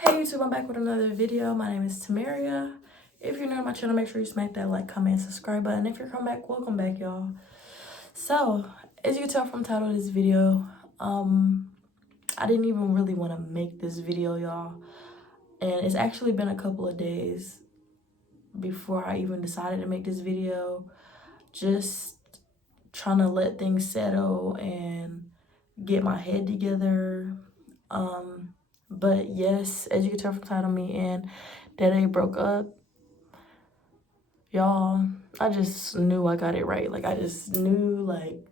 Hey YouTube, I'm back with another video. My name is Tamaria. If you're new to my channel, make sure you smack that like, comment, and subscribe button. If you're coming back, welcome back, y'all. So, as you can tell from the title of this video, I didn't even really want to make this video, y'all. And it's actually been a couple of days before I even decided to make this video. Just trying to let things settle and get my head together. But yes, as you can tell from the title, me and Daddy broke up. Y'all, I just knew I got it right. Like, I just knew, like,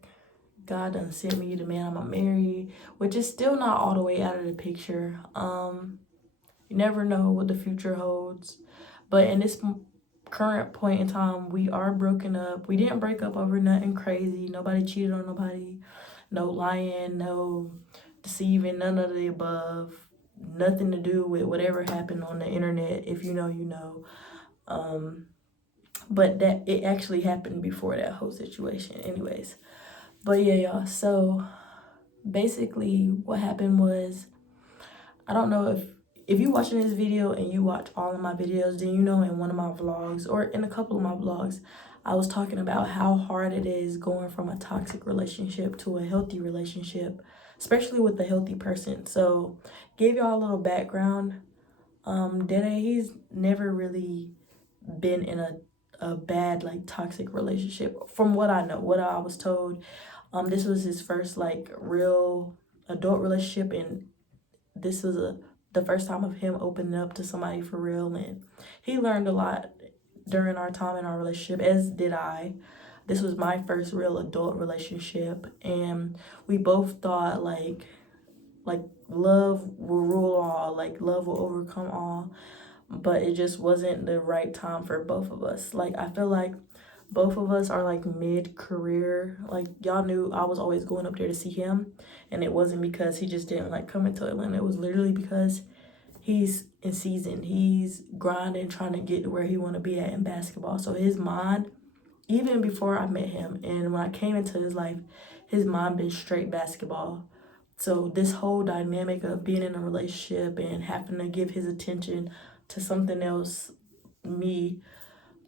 God done sent me the man I'm gonna marry, which is still not all the way out of the picture. You never know what the future holds. But in this current point in time, we are broken up. We didn't break up over nothing crazy. Nobody cheated on nobody. No lying, no deceiving, none of the above. Nothing to do with whatever happened on the internet. If you know, you know. But that it actually happened before that whole situation anyways. But yeah, y'all, so basically what happened was, I don't know if you watching this video and you watch all of my videos, then you know in one of my vlogs or in a couple of my vlogs, I was talking about how hard it is going from a toxic relationship to a healthy relationship, especially with a healthy person. So give y'all a little background. Dede, he's never really been in a bad, like, toxic relationship from what I know, what I was told. This was his first, like, real adult relationship, and this was the first time of him opening up to somebody for real, and he learned a lot during our time in our relationship, as did I. This was my first real adult relationship, and we both thought like love will rule all, like love will overcome all, but it just wasn't the right time for both of us. Like, I feel like both of us are like mid-career. Like, y'all knew I was always going up there to see him, and it wasn't because he just didn't like coming to Atlanta. It was literally because he's in season. He's grinding, trying to get to where he want to be at in basketball. So his mind, even before I met him and when I came into his life, his mind been straight basketball. So this whole dynamic of being in a relationship and having to give his attention to something else, me,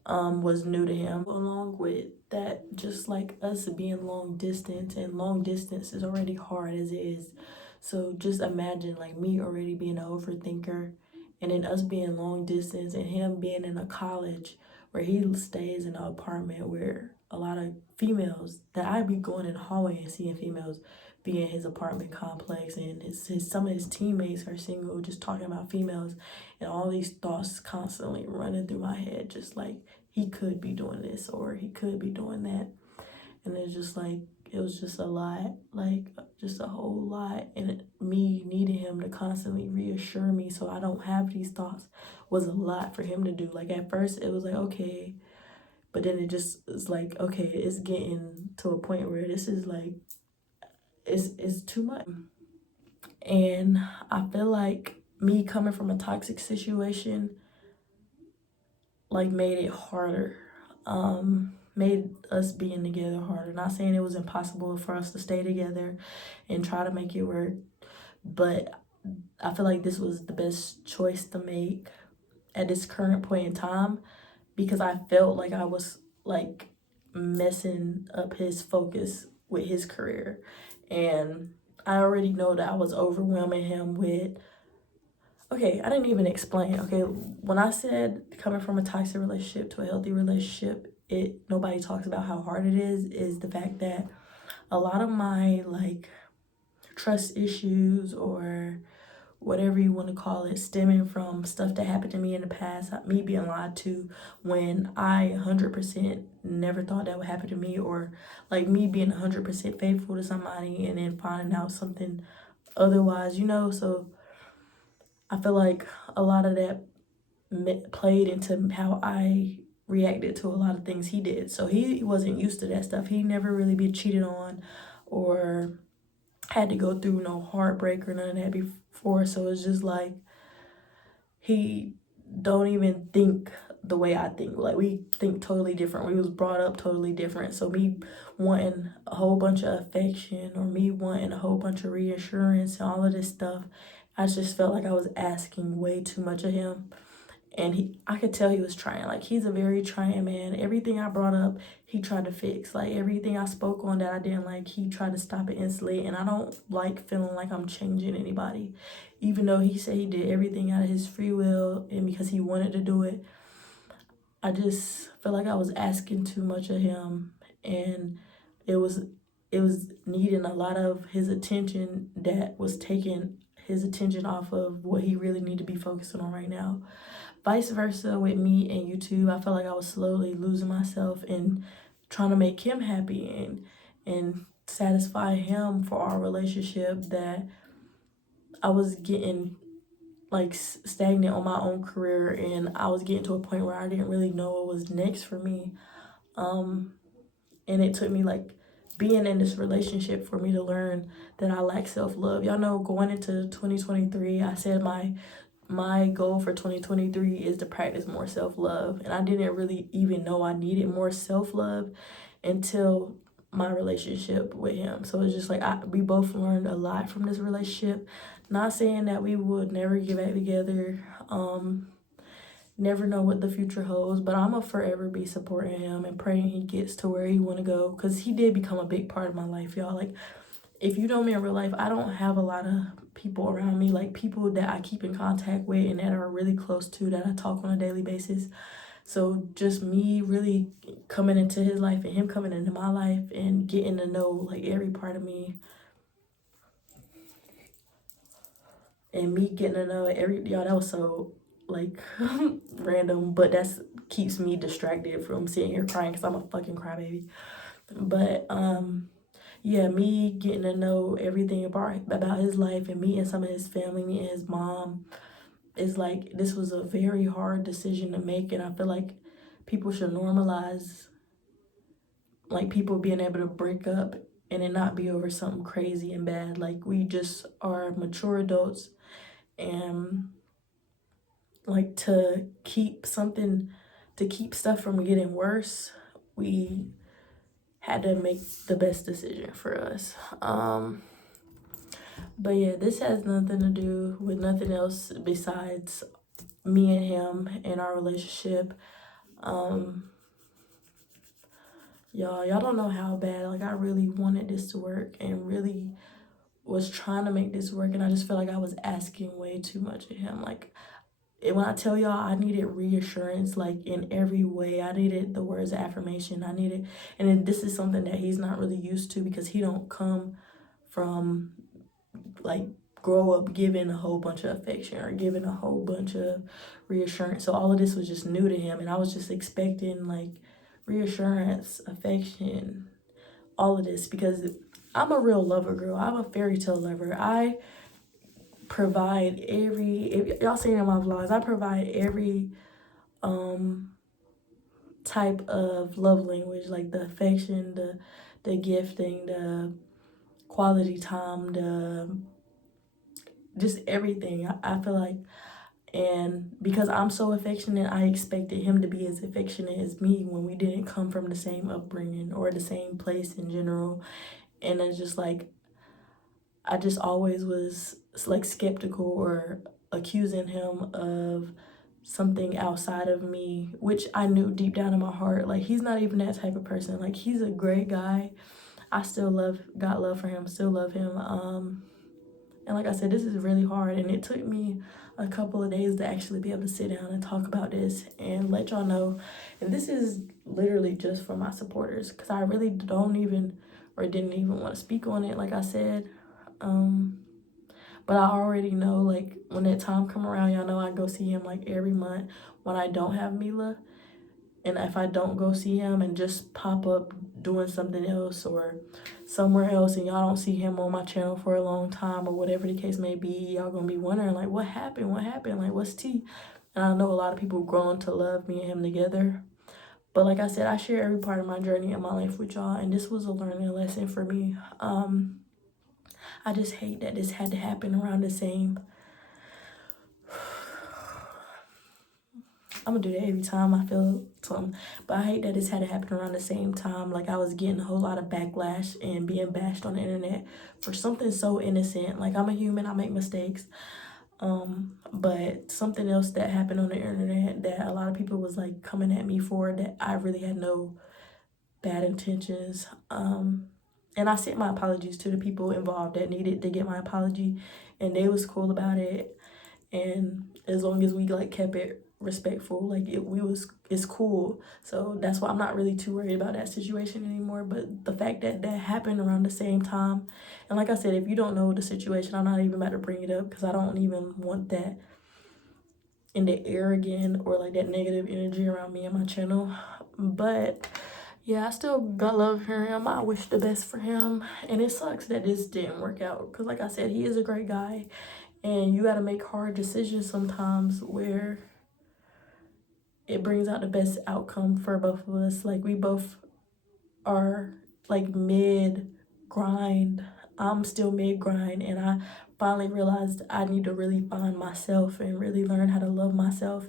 was new to him. Along with that, just like us being long distance, and long distance is already hard as it is. So just imagine like me already being an overthinker, and then us being long distance and him being in a college where he stays in an apartment where a lot of females, that I be going in the hallway and seeing females be in his apartment complex, and some of his teammates are single, just talking about females, and all these thoughts constantly running through my head, just like he could be doing this or he could be doing that. And it's just like, it was just a lot, like just a whole lot. And me needing him to constantly reassure me so I don't have these thoughts was a lot for him to do. Like, at first it was like, okay, but then it just is like, okay, it's getting to a point where this is like, it's too much. And I feel like me coming from a toxic situation like made it harder, made us being together harder. Not saying it was impossible for us to stay together and try to make it work, but I feel like this was the best choice to make at this current point in time, because I felt like I was like messing up his focus with his career, and I already know that I was overwhelming him with, okay, I didn't even explain. Okay, when I said coming from a toxic relationship to a healthy relationship, nobody talks about how hard it is the fact that a lot of my like trust issues, or whatever you want to call it, stemming from stuff that happened to me in the past, me being lied to when I 100% never thought that would happen to me, or like me being 100% faithful to somebody and then finding out something otherwise, you know. So I feel like a lot of that played into how I reacted to a lot of things he did. So he wasn't used to that stuff. He never really been cheated on or had to go through no heartbreak or none of that before. So it's just like, he don't even think the way I think. Like, we think totally different. We was brought up totally different. So me wanting a whole bunch of affection, or me wanting a whole bunch of reassurance and all of this stuff, I just felt like I was asking way too much of him. And I could tell he was trying. Like, he's a very trying man. Everything I brought up, he tried to fix. Like, everything I spoke on that I didn't like, he tried to stop it instantly. And I don't like feeling like I'm changing anybody. Even though he said he did everything out of his free will and because he wanted to do it, I just felt like I was asking too much of him. And it was needing a lot of his attention that was taking his attention off of what he really needed to be focusing on right now. Vice versa with me and YouTube, I felt like I was slowly losing myself and trying to make him happy and satisfy him for our relationship, that I was getting like stagnant on my own career, and I was getting to a point where I didn't really know what was next for me. And it took me like being in this relationship for me to learn that I lack self-love. Y'all know, going into 2023, I said my goal for 2023 is to practice more self-love. And I didn't really even know I needed more self-love until my relationship with him. So it's just like we both learned a lot from this relationship. Not saying that we would never get back together. Never know what the future holds, but I'm gonna forever be supporting him and praying he gets to where he want to go, because he did become a big part of my life, y'all. Like, if you know me in real life, I don't have a lot of people around me, like people that I keep in contact with and that are really close to, that I talk on a daily basis. So just me really coming into his life and him coming into my life and getting to know like every part of me, and me getting to know y'all, that was so like random, but that's keeps me distracted from sitting here crying because I'm a fucking crybaby. But yeah, me getting to know everything about his life and meeting some of his family, meeting his mom, is like, this was a very hard decision to make. And I feel like people should normalize like people being able to break up and it not be over something crazy and bad. Like, we just are mature adults, and like to keep stuff from getting worse, we had to make the best decision for us. But yeah, this has nothing to do with nothing else besides me and him and our relationship. Y'all don't know how bad, like, I really wanted this to work and really was trying to make this work, and I just feel like I was asking way too much of him. Like, when I tell y'all I needed reassurance, like, in every way, I needed the words of affirmation. I needed, and then this is something that he's not really used to because he don't come from like grow up giving a whole bunch of affection or giving a whole bunch of reassurance. So all of this was just new to him, and I was just expecting like reassurance, affection, all of this, because I'm a real lover girl. I'm a fairy tale lover. I provide if y'all seen in my vlogs, I provide every type of love language, like the affection, the gifting, the quality time, the just everything. I feel like, and because I'm so affectionate, I expected him to be as affectionate as me when we didn't come from the same upbringing or the same place in general. And it's just like, I just always was like skeptical or accusing him of something outside of me, which I knew deep down in my heart, like, he's not even that type of person. Like, he's a great guy. I still got love for him, still love him. And like I said, this is really hard, and it took me a couple of days to actually be able to sit down and talk about this and let y'all know. And this is literally just for my supporters, because I really didn't even want to speak on it, like I said. But I already know, like, when that time come around, y'all know I go see him like every month when I don't have Mila. And if I don't go see him and just pop up doing something else or somewhere else, and y'all don't see him on my channel for a long time or whatever the case may be, y'all gonna be wondering like, what happened, like, what's tea? And I know a lot of people grown to love me and him together, but like I said, I share every part of my journey in my life with y'all, and this was a learning lesson for me. I just hate that this had to happen around the same. I'm gonna do that every time I feel something, but I hate that this had to happen around the same time. Like, I was getting a whole lot of backlash and being bashed on the internet for something so innocent. Like, I'm a human, I make mistakes. But something else that happened on the internet that a lot of people was like coming at me for, that I really had no bad intentions. And I sent my apologies to the people involved that needed to get my apology, and they was cool about it. And as long as we like kept it respectful, like it's cool. So that's why I'm not really too worried about that situation anymore. But the fact that that happened around the same time, and like I said, if you don't know the situation, I'm not even about to bring it up because I don't even want that in the air again, or like that negative energy around me and my channel. But yeah, I still got love for him. I wish the best for him, and it sucks that this didn't work out because like I said, he is a great guy, and you got to make hard decisions sometimes where it brings out the best outcome for both of us. Like we both are like mid grind. I'm still mid grind, and I finally realized I need to really find myself and really learn how to love myself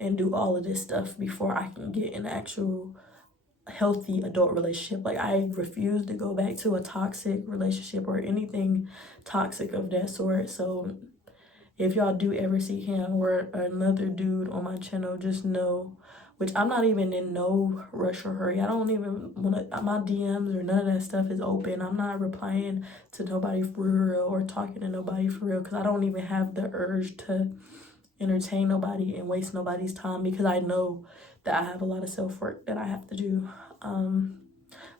and do all of this stuff before I can get an actual healthy adult relationship. Like I refuse to go back to a toxic relationship or anything toxic of that sort. So if y'all do ever see him or another dude on my channel, just know, which I'm not even in no rush or hurry. I don't even want to, my DMs or none of that stuff is open. I'm not replying to nobody for real or talking to nobody for real because I don't even have the urge to entertain nobody and waste nobody's time because I know that I have a lot of self-work that I have to do.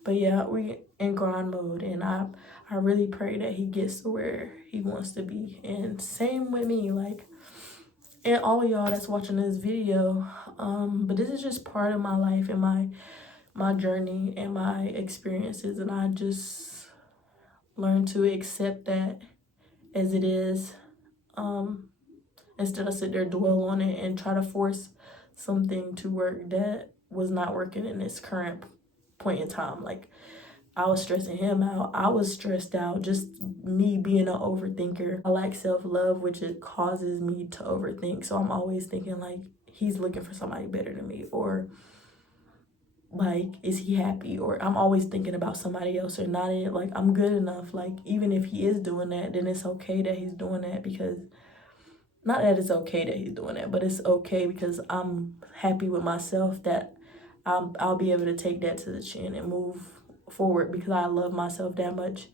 But yeah, we in grind mode, and I really pray that he gets to where he wants to be. And same with me, like, and all of y'all that's watching this video. But this is just part of my life and my journey and my experiences, and I just learned to accept that as it is. Instead of sit there dwell on it and try to force something to work that was not working in this current point in time. Like I was stressing him out. I was stressed out, just me being an overthinker. I lack self-love, which it causes me to overthink. So I'm always thinking like he's looking for somebody better than me, or like is he happy, or I'm always thinking about somebody else or not it. Like I'm good enough. Like even if he is doing that, then it's okay that he's doing that, because not that it's okay that he's doing that, but it's okay because I'm happy with myself that I'll be able to take that to the chin and move forward because I love myself that much.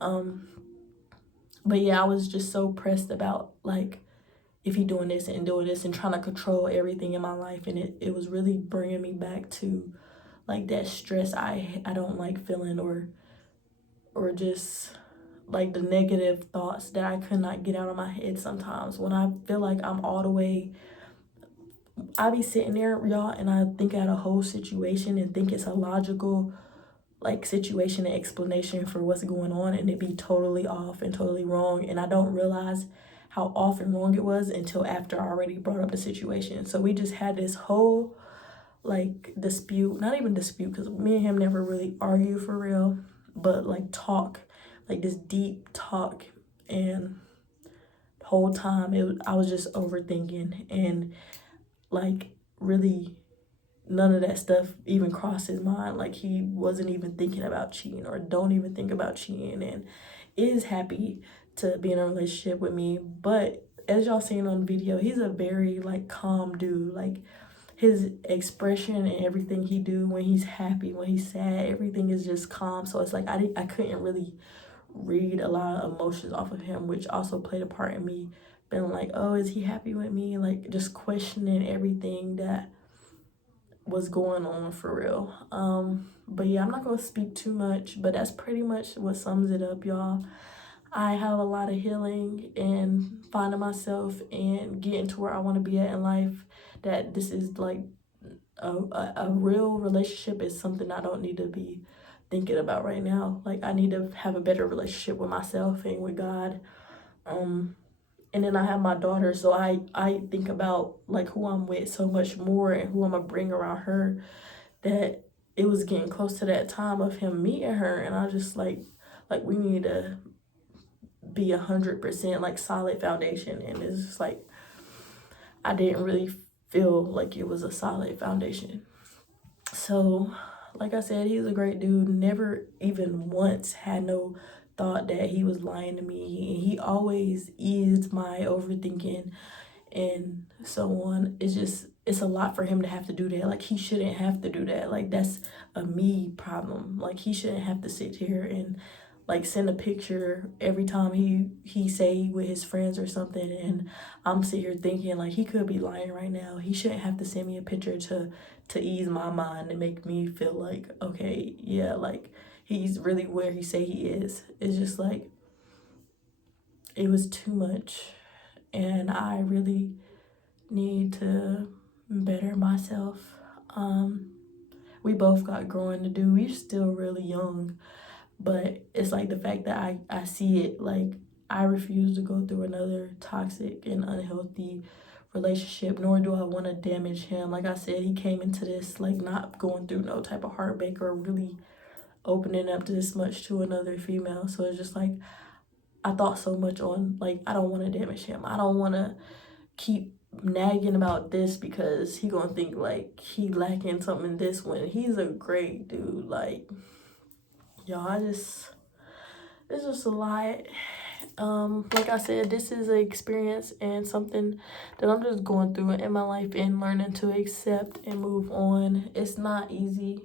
But yeah, I was just so pressed about like if he doing this and doing this and trying to control everything in my life, and it was really bringing me back to like that stress I don't like feeling, or just like the negative thoughts that I could not get out of my head sometimes. When I feel like I'm all the way, I be sitting there, y'all, and I think out a whole situation and think it's a logical like situation and explanation for what's going on, and it be totally off and totally wrong, and I don't realize how off and wrong it was until after I already brought up the situation. So we just had this whole like dispute, not even dispute because me and him never really argue for real, but like talk, like this deep talk. And the whole time I was just overthinking, and like really none of that stuff even crossed his mind. Like he wasn't even thinking about cheating, or don't even think about cheating, and is happy to be in a relationship with me. But as y'all seen on the video, he's a very like calm dude. Like his expression and everything he do when he's happy, when he's sad, everything is just calm. So it's like I couldn't really read a lot of emotions off of him, which also played a part in me being like, oh, is he happy with me? Like just questioning everything that was going on for real. But yeah, I'm not gonna speak too much, but that's pretty much what sums it up, y'all. I have a lot of healing and finding myself and getting to where I want to be at in life. That this is like a real relationship is something I don't need to be thinking about right now. Like I need to have a better relationship with myself and with God. And then I have my daughter, so I think about like who I'm with so much more and who I'm gonna bring around her, that it was getting close to that time of him meeting her, and I just like we need to be 100% like solid foundation. And it's just like I didn't really feel like it was a solid foundation. So like I said, he's a great dude. Never even once had no thought that he was lying to me, and he always eased my overthinking and so on. It's a lot for him to have to do that. Like, he shouldn't have to do that. Like, that's a me problem. Like, he shouldn't have to sit here and like send a picture every time he say with his friends or something, and I'm sitting here thinking like he could be lying right now. He shouldn't have to send me a picture to ease my mind and make me feel like, okay, yeah, like he's really where he say he is. It's just like, it was too much, and I really need to better myself. We both got growing to do. We're still really young, but it's like the fact that I see it, like, I refuse to go through another toxic and unhealthy relationship, nor do I want to damage him. Like I said, he came into this like not going through no type of heartbreak or really opening up this much to another female. So it's just like, I thought so much on, like, I don't want to damage him. I don't want to keep nagging about this because he gonna think like he lacking something in this one. He's a great dude. Like, y'all, it's just a lot. Like I said, this is an experience and something that I'm just going through in my life and learning to accept and move on. It's not easy.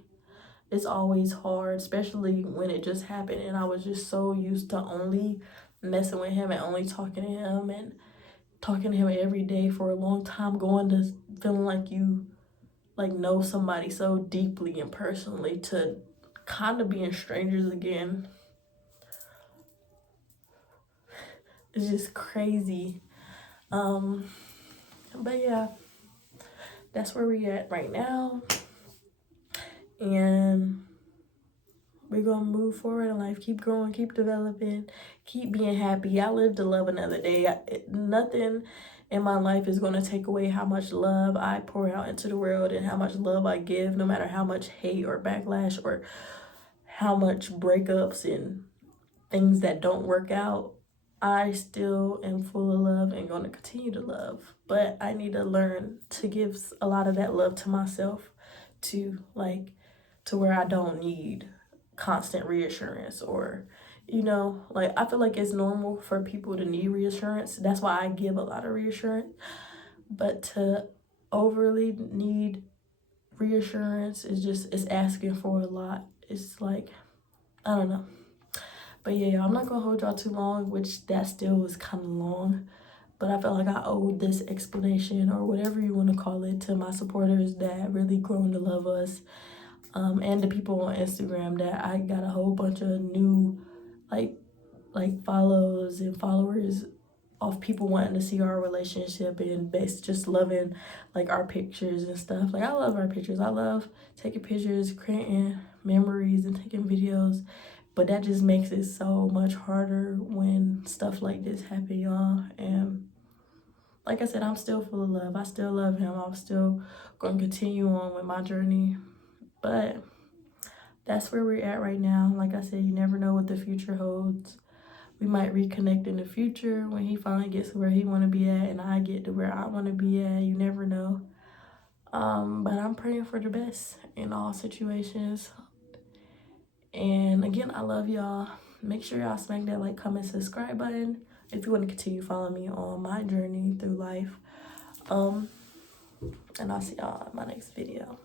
It's always hard, especially when it just happened and I was just so used to only messing with him and only talking to him and talking to him every day for a long time, going to feeling like you like know somebody so deeply and personally, to kind of being strangers again. It's just crazy. But yeah, that's where we at right now, and we're gonna move forward in life, keep growing, keep developing, keep being happy. I live to love another day. Nothing in my life is gonna take away how much love I pour out into the world and how much love I give, no matter how much hate or backlash or how much breakups and things that don't work out. I still am full of love and gonna continue to love, but I need to learn to give a lot of that love to myself, to like, to where I don't need constant reassurance, or, you know, like, I feel like it's normal for people to need reassurance. That's why I give a lot of reassurance, but to overly need reassurance is just, it's asking for a lot. It's like, I don't know. But yeah, I'm not gonna hold y'all too long, which that still was kind of long, but I felt like I owed this explanation, or whatever you want to call it, to my supporters that really grown to love us, and the people on Instagram that I got a whole bunch of new like follows and followers of people wanting to see our relationship and just loving like our pictures and stuff. Like, I love our pictures. I love taking pictures, creating memories, and taking videos. But that just makes it so much harder when stuff like this happen, y'all. And like I said, I'm still full of love. I still love him. I'm still going to continue on with my journey. But that's where we're at right now. Like I said, you never know what the future holds. We might reconnect in the future when he finally gets to where he want to be at and I get to where I want to be at. You never know. But I'm praying for the best in all situations. And again, I love y'all. Make sure y'all smack that like, comment, subscribe button if you want to continue following me on my journey through life. And I'll see y'all in my next video.